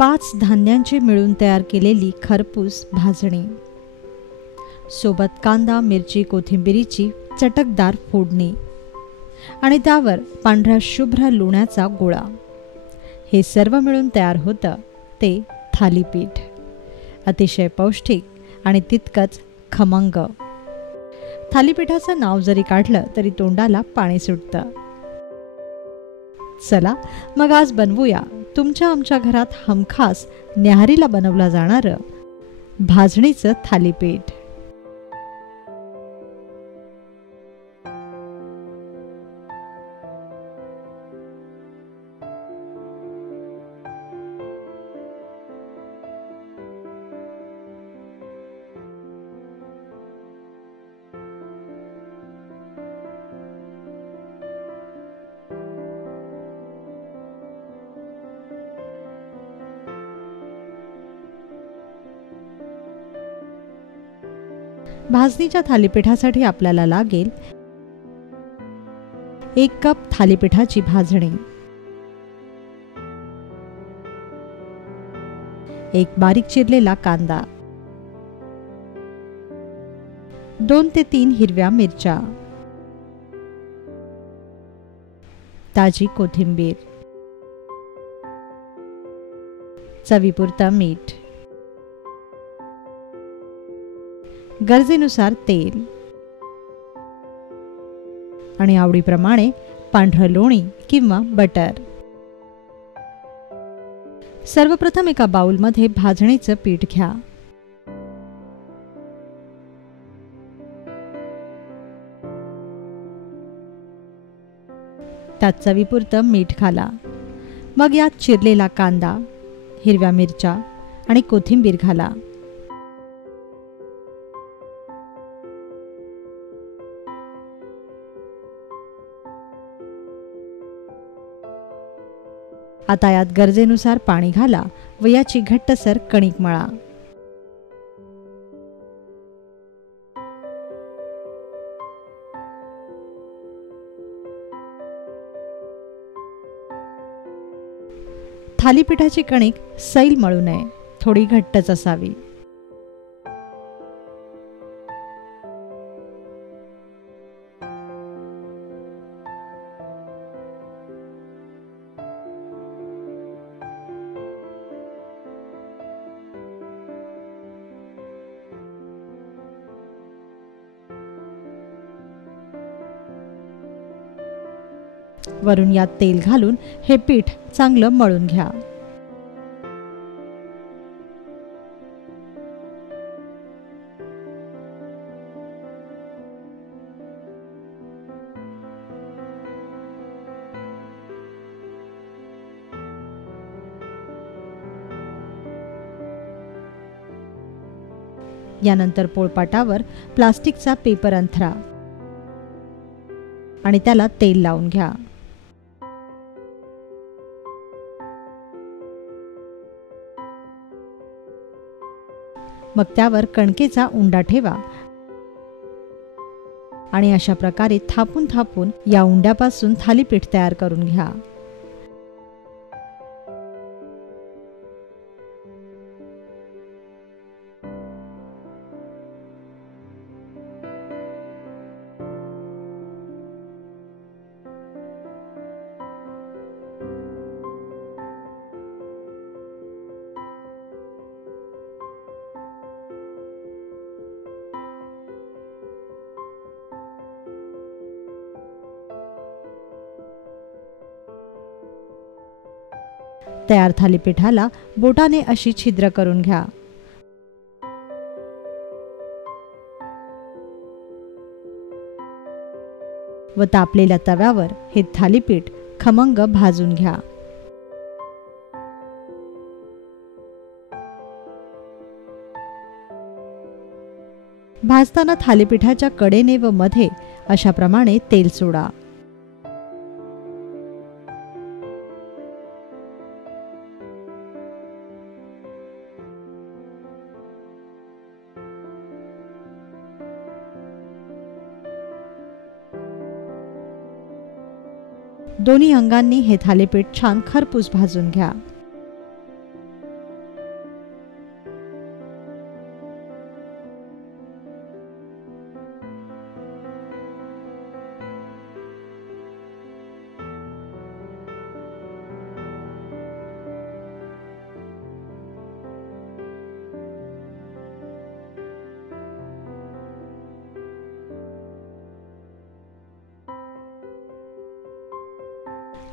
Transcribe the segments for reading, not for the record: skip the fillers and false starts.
5 धान्यांची मिळून तयार केलेली खरपूस भाजणी, सोबत कांदा, मिरची, कोथिंबिरीची चटकदार फोडणी आणि त्यावर पांढऱ्या शुभ्र लोण्याचा गोळा. हे सर्व मिळून तयार होतं ते थालीपीठ. अतिशय पौष्टिक आणि तितकंच खमंग. थालीपीठाचं नाव जरी काढलं तरी तोंडाला पाणी सुटतं. चला मग आज बनवूया तुमच्या आमच्या घरात हमखास न्याहारीला बनवलं जाणारं भाजणीचं थालीपीठ. भाजणीच्या थालीपीठासाठी आपल्याला लागेल 1 कप थालीपीठाची भाजणी, 1 बारीक चिरलेला कांदा, 2 ते 3 हिरव्या मिरच्या, ताजी कोथिंबीर, चवीपुरतं मीठ, गरजेनुसार तेल आणि आवडीप्रमाणे पांढरं लोणी किंवा बटर. सर्वप्रथम एका बाउलमध्ये भाजणीचं पीठ घ्या. त्यात चवीपुरतं मीठ घाला. मग यात चिरलेला कांदा, हिरव्या मिरच्या आणि कोथिंबीर घाला. आता यात गरजेनुसार पाणी घाला व याची घट्टसर कणिक मळा. थालीपीठाची कणिक सैल मळू नये, थोडी घट्टच असावी. वरून यात तेल घालून हे पीठ चांगलं मळून घ्या. यानंतर पोळपाटावर प्लास्टिकचा पेपर अंथरा आणि त्याला तेल लावून घ्या. मग त्यावर कणकेचा उंडा ठेवा आणि अशा प्रकारे थापून थापून या उंड्यापासून थालीपीठ तयार करून घ्या. तयार थालीपीठाला बोटाने अशी छिद्र करून घ्या. व तापलेल्या तव्यावर हे थालीपीठ खमंग भाजून घ्या. भाजताना थालीपीठाच्या कडेने व मध्ये अशा प्रमाणे तेल सोडा. दोन्ही अंगांनी हे थालीपीठ छान खरपूस भाजून घ्या.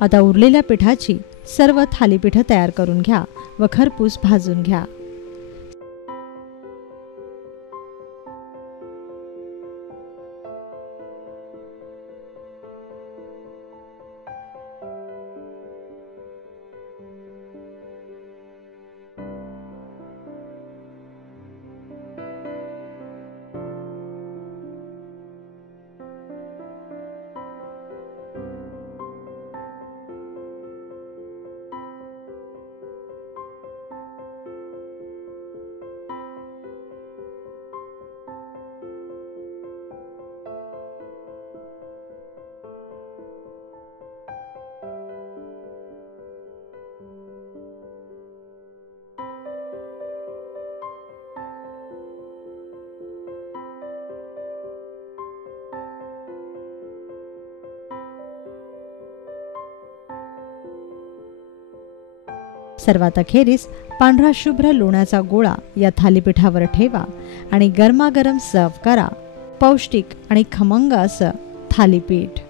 आता उरलेल्या पिठाची सर्व थालीपीठं तयार करून घ्या व खरपूस भाजून घ्या. सर्वात अखेरीस पांढरा शुभ्र लोण्याचा गोळा या थालीपीठावर ठेवा आणि गरमागरम सर्व करा. पौष्टिक आणि खमंग असं थालीपीठ.